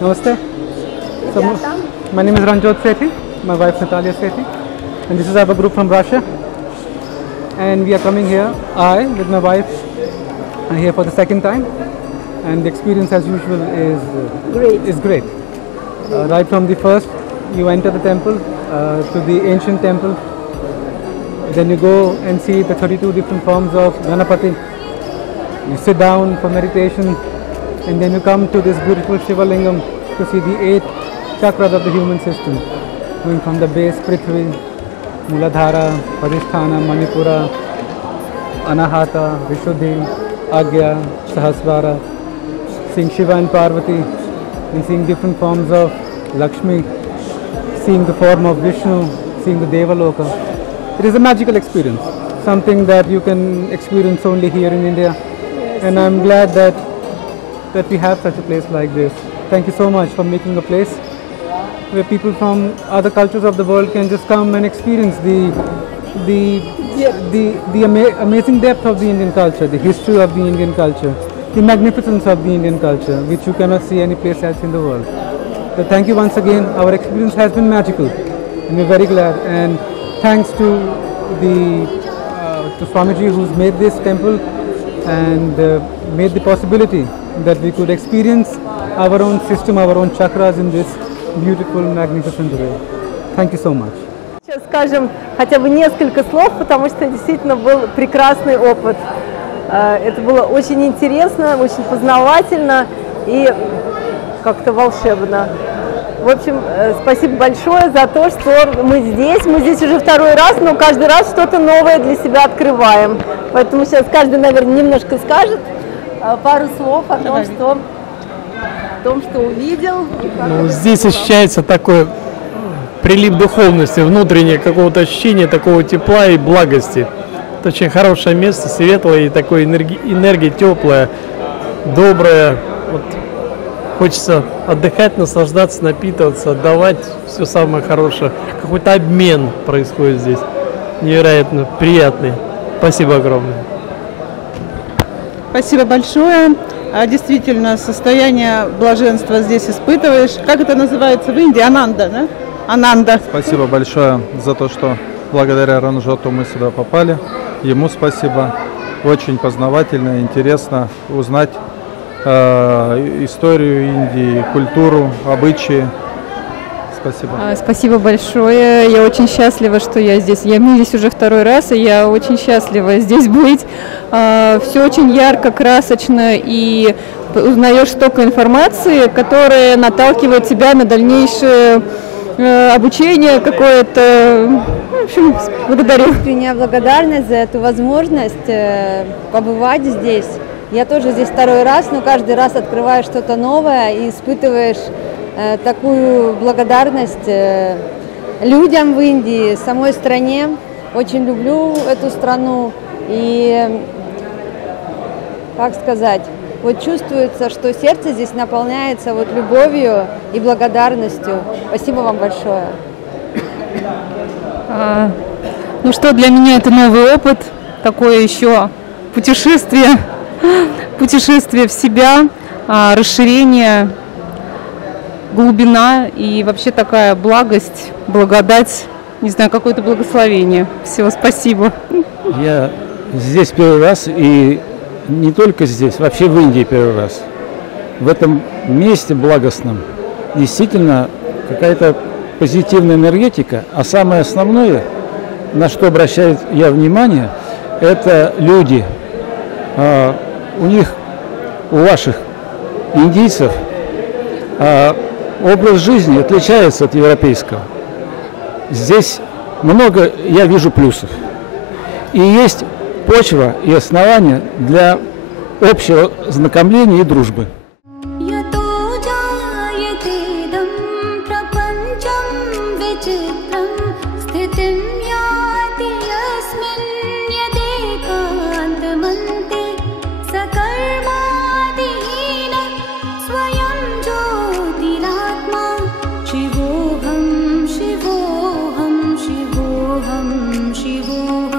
Namaste. So, my name is Ranjot Sethi, my wife Natalia Sethi, and this is our group from Russia. And we are coming here, I with my wife are here for the second time, and the experience as usual is great. Right from the first, you enter the temple, to the ancient temple, then you go and see the 32 different forms of Ganapati. You sit down for meditation, and then you come to this beautiful Shiva Lingam to see the 8 chakras of the human system, going from the base Prithvi, Muladhara, Padhisthana, Manipura, Anahata, Vishuddhi, Agya, Sahasrara, seeing Shiva and Parvati, and seeing different forms of Lakshmi, seeing the form of Vishnu, seeing the Devaloka. It is a magical experience, something that you can experience only here in India, and I'm glad that we have such a place like this. Thank you so much for making a place where people from other cultures of the world can just come and experience the amazing depth of the Indian culture, the history of the Indian culture, the magnificence of the Indian culture, which you cannot see any place else in the world. So thank you once again. Our experience has been magical, and we're very glad. And thanks to Swamiji, who's made this temple and made the possibility that we could experience our own system, our own chakras in this beautiful, magnificent way. Thank you so much. Сейчас скажем хотя бы несколько слов, потому что действительно был прекрасный опыт. Это было очень интересно, очень познавательно и как-то волшебно. В общем, спасибо большое за то, что мы здесь. Мы здесь уже второй раз, но каждый раз что-то новое для себя открываем. Поэтому сейчас каждый, наверное, немножко скажет пару слов о том, что увидел. Здесь ощущается такой прилив духовности, внутреннее какого-то ощущения, такого тепла и благости. Это очень хорошее место, светлое и такое энергия теплая, добрая. Вот. Хочется отдыхать, наслаждаться, напитываться, отдавать все самое хорошее. Какой-то обмен происходит здесь, невероятно приятный. Спасибо огромное. Спасибо большое. Действительно, состояние блаженства здесь испытываешь. Как это называется в Индии? Ананда, да? Ананда. Спасибо большое за то, что благодаря Ранжоту мы сюда попали. Ему спасибо. Очень познавательно, интересно узнать историю Индии, культуру, обычаи. Спасибо. Спасибо большое. Я очень счастлива, что я здесь. Мы здесь уже второй раз, и я очень счастлива здесь быть. Все очень ярко, красочно, и узнаешь столько информации, которая наталкивает тебя на дальнейшее обучение какое-то. В общем, благодарю. Искренняя благодарность за эту возможность побывать здесь. Я тоже здесь второй раз, но каждый раз открываешь что-то новое и испытываешь такую благодарность людям в Индии, самой стране. Очень люблю эту страну и, как сказать, вот чувствуется, что сердце здесь наполняется вот любовью и благодарностью. Спасибо вам большое. Ну что, для меня это новый опыт, такое еще путешествие в себя, расширение, глубина и вообще такая благость, благодать, не знаю, какое-то благословение. Всего спасибо. Я здесь первый раз, и не только здесь, вообще в Индии первый раз. В этом месте благостном действительно какая-то позитивная энергетика, а самое основное, на что обращаю я внимание, это люди. У них, у ваших индийцев, образ жизни отличается от европейского. Здесь много, я вижу, плюсов. И есть почва и основания для общего знакомления и дружбы. शिवोऽहं शिवोऽहं शिवोऽहं